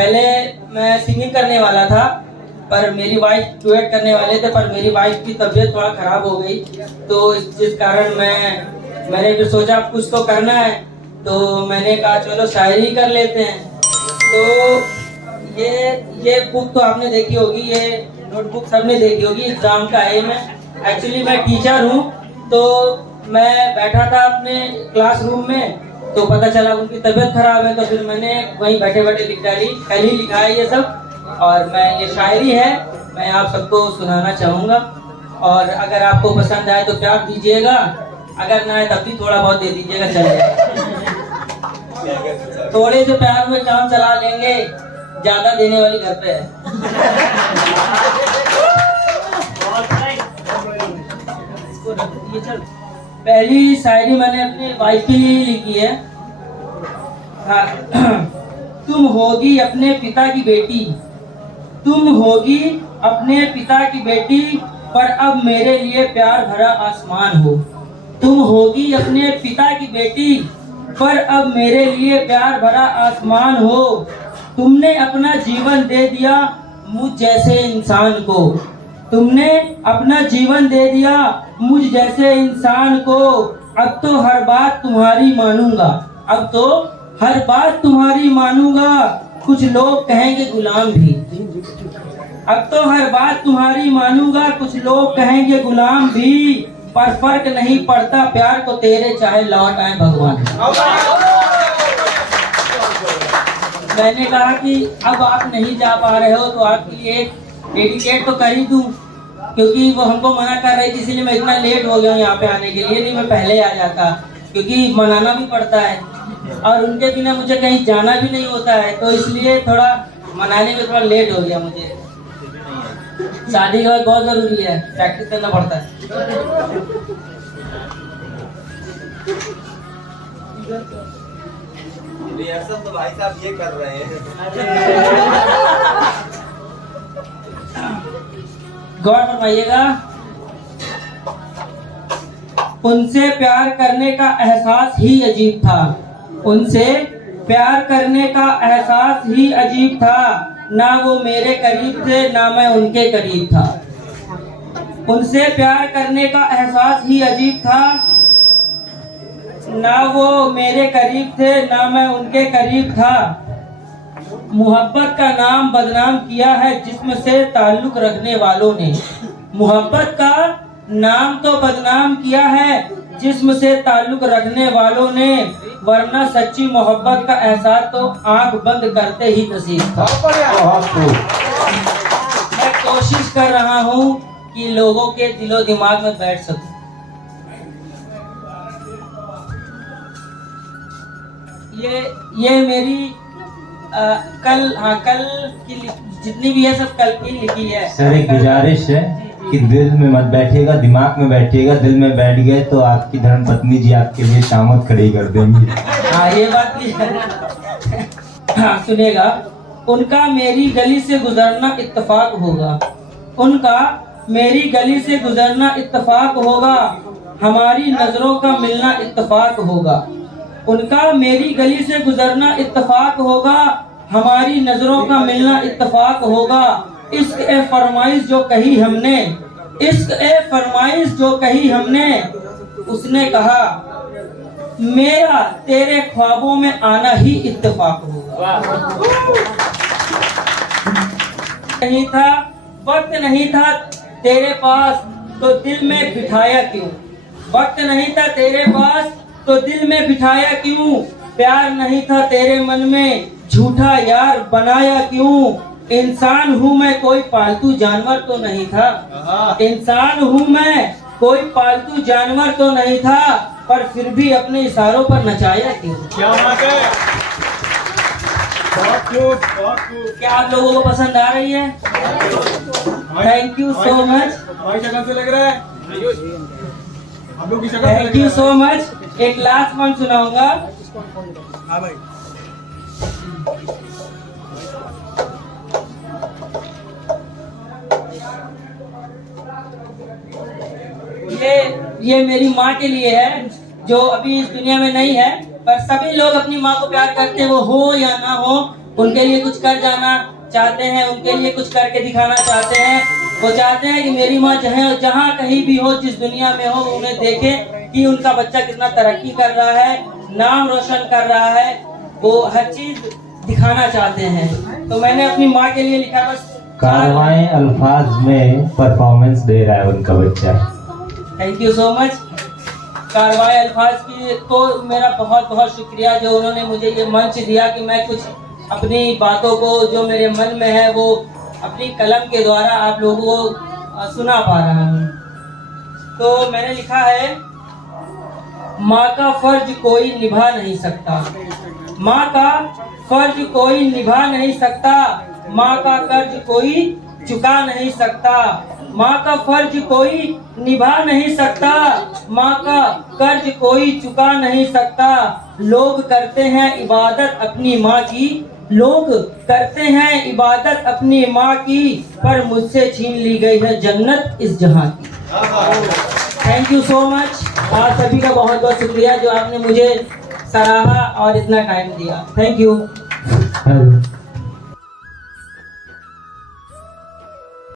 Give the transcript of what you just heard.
पहले मैं सिंगिंग करने वाला था, पर मेरी वाइफ डुएट करने वाले थे, पर मेरी वाइफ की तबीयत थोड़ा ख़राब हो गई, तो जिस कारण मैंने फिर सोचा कुछ तो करना है, तो मैंने कहा चलो शायरी कर लेते हैं। तो ये बुक तो आपने देखी होगी, ये नोटबुक सबने देखी होगी, एग्ज़ाम का है। मैं एक्चुअली मैं टीचर हूँ, तो मैं बैठा था अपने क्लासरूम में, तो पता चला उनकी तबीयत खराब है, तो फिर मैंने वहीं बैठे बैठे लिख डाली। कल ही लिखा है ये सब, और मैं ये शायरी है, मैं आप सबको सुनाना चाहूँगा। और अगर आपको पसंद आए तो प्यार दीजिएगा, अगर ना आए तब भी थोड़ा बहुत दे दीजिएगा, चलेगा। थोड़े से प्यार में काम चला लेंगे, ज़्यादा देने वाली घर पे है। पहली शायरी मैंने अपनी वाइफ के लिए लिखी है। हाँ। तुम होगी अपने पिता की बेटी, तुम होगी अपने पिता की बेटी, पर अब मेरे लिए प्यार भरा आसमान हो। तुम होगी अपने पिता की बेटी, पर अब मेरे लिए प्यार भरा आसमान हो। तुमने अपना जीवन दे दिया मुझ जैसे इंसान को, तुमने अपना जीवन दे दिया मुझ जैसे इंसान को। अब तो हर बात तुम्हारी मानूंगा, अब तो हर बात तुम्हारी मानूंगा, कुछ लोग कहेंगे गुलाम भी। अब तो हर बात तुम्हारी मानूंगा, कुछ लोग कहेंगे गुलाम भी, पर फर्क नहीं पड़ता प्यार को तेरे, चाहे लौट आए भगवान। मैंने कहा कि अब आप नहीं जा पा रहे हो तो आपके लिए डेडिकेट तो कर ही दूं, क्योंकि वो हमको मना कर रही थी, इसलिए मैं इतना लेट हो गया हूँ यहाँ पे आने के लिए। नहीं मैं पहले आ जाता, क्योंकि मनाना भी पड़ता है और उनके बिना मुझे कहीं जाना भी नहीं होता है, तो इसलिए थोड़ा मनाने में थोड़ा लेट हो गया मुझे। शादी के बाद बहुत जरूरी है, प्रैक्टिस करना पड़ता है। रिहर्सल तो भाई साहब ये कर रहे हैं। गौर फरमाइएगा। उनसे प्यार करने का एहसास ही अजीब था, उनसे प्यार करने का एहसास ही अजीब था, ना वो मेरे करीब थे ना मैं उनके करीब था। उनसे प्यार करने का एहसास ही अजीब था, ना वो मेरे करीब थे ना मैं उनके करीब था। मोहब्बत का नाम बदनाम किया है जिस्म से ताल्लुक रखने वालों ने, मोहब्बत का नाम तो बदनाम किया है जिस्म से ताल्लुक रखने वालों ने, वरना सच्ची मोहब्बत का एहसास तो आंख बंद करते ही नसीब था। मैं कोशिश कर रहा हूँ कि लोगों के दिलो दिमाग में बैठ सकूं। ये मेरी कल की जितनी भी है सब कल की लिखी है। सर एक गुजारिश है कि दिल में मत बैठिएगा, दिमाग में बैठिएगा। दिल में बैठ गए तो आपकी धर्म पत्नी जी आपके लिए शामत खड़ी कर देंगी। हाँ ये बात भी है। हाँ सुनिएगा। उनका मेरी गली से गुजरना इत्तेफाक होगा, उनका मेरी गली से गुजरना इत्तेफाक होगा, हमारी नजरों का मिलना इत्तेफाक होगा। उनका मेरी गली से गुजरना इत्तेफाक होगा, हमारी नजरों का मिलना इत्तेफाक होगा। इश्क ए फरमाइश जो कही हमने, इश्क ए फरमाइश जो कही हमने, उसने कहा मेरा तेरे ख्वाबों में आना ही इत्तेफाक होगा। नहीं था वक्त नहीं था तेरे पास तो दिल में बिठाया क्यों, वक्त नहीं था तेरे पास तो दिल में बिठाया क्यों, प्यार नहीं था तेरे मन में झूठा यार बनाया क्यों। इंसान हूँ मैं कोई पालतू जानवर तो नहीं था, इंसान हूँ मैं कोई पालतू जानवर तो नहीं था, पर फिर भी अपने इशारों पर नचाया क्यों। क्या बात है, बहुत खूब, बहुत खूब। क्या आप लोगों को पसंद आ रही है? Thank you so much. भाई शक्ल से लग रहा है हम लोग की शक्ल। Thank you so much. एक लास्ट वन सुनाऊंगा। हाँ भाई। ये मेरी माँ के लिए है जो अभी इस दुनिया में नहीं है, पर सभी लोग अपनी माँ को प्यार करते हैं, वो हो या ना हो, उनके लिए कुछ कर जाना चाहते हैं, उनके लिए कुछ करके दिखाना चाहते हैं। वो चाहते हैं कि मेरी माँ जहाँ कहीं भी हो, जिस दुनिया में हो, उन्हें देखे कि उनका बच्चा कितना तरक्की कर रहा है, नाम रोशन कर रहा है। वो हर चीज दिखाना चाहते हैं। तो मैंने अपनी माँ के लिए लिखा बस कारवाए अल्फाज में परफॉर्मेंस दे रहा है उनका बच्चा। Thank you so much. कारवाई अल्फाज की तो मेरा बहुत बहुत शुक्रिया जो उन्होंने मुझे ये मंच दिया कि मैं कुछ अपनी बातों को जो मेरे मन में है वो अपनी कलम के द्वारा आप लोगों को सुना पा रहा हूँ। तो मैंने लिखा है, माँ का फर्ज कोई निभा नहीं सकता, माँ का फर्ज कोई निभा नहीं सकता, माँ का कर्ज कोई चुका नहीं सकता, माँ का फर्ज कोई निभा नहीं सकता, माँ का कर्ज कोई चुका नहीं सकता। लोग करते हैं इबादत अपनी माँ की, लोग करते हैं इबादत अपनी माँ की, पर मुझसे छीन ली गई है जन्नत इस जहां की। Thank you so much. आप सभी का बहुत बहुत शुक्रिया जो आपने मुझे सराहा और इतना टाइम दिया। Thank you.